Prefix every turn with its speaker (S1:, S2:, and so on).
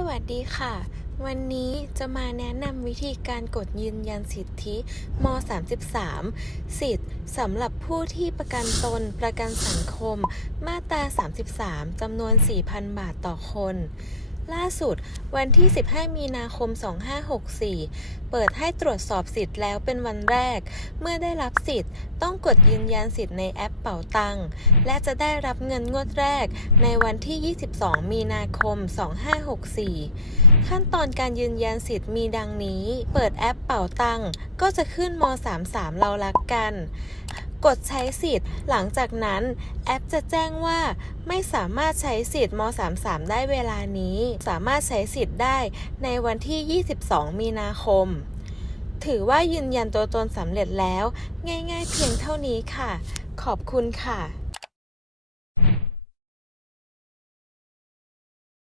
S1: สวัสดีค่ะ วันนี้จะมาแนะนำวิธีการกดยืนยันสิทธิม 33 สิทธิ์สำหรับผู้ที่ประกันตนประกันสังคม มาตรา 33จำนวน 4,000 บาทต่อคน ล่าสุด วันที่ 15 มีนาคม 2564 เปิดให้ตรวจสอบสิทธิ์แล้วเป็นวันแรก เมื่อได้รับสิทธิ์ ต้องกดยืนยันสิทธิ์ในแอปเป๋าตัง และจะได้รับเงินงวดแรก ในวันที่ 22 มีนาคม 2564 ขั้นตอนการยืนยันสิทธิ์มีดังนี้ เปิดแอปเป๋าตังก็จะขึ้นม 33 เรารักกัน กดใช้สิทธิ์ หลังจากนั้น แอปจะแจ้งว่าไม่สามารถใช้สิทธิ์ม 33 ได้เวลานี้ สามารถใช้สิทธิ์ได้ในวันที่ 22 มีนาคม ถือว่ายืนยันตัวตนสำเร็จแล้ว ง่าย ๆ เพียงเท่านี้ค่ะ ขอบคุณค่ะ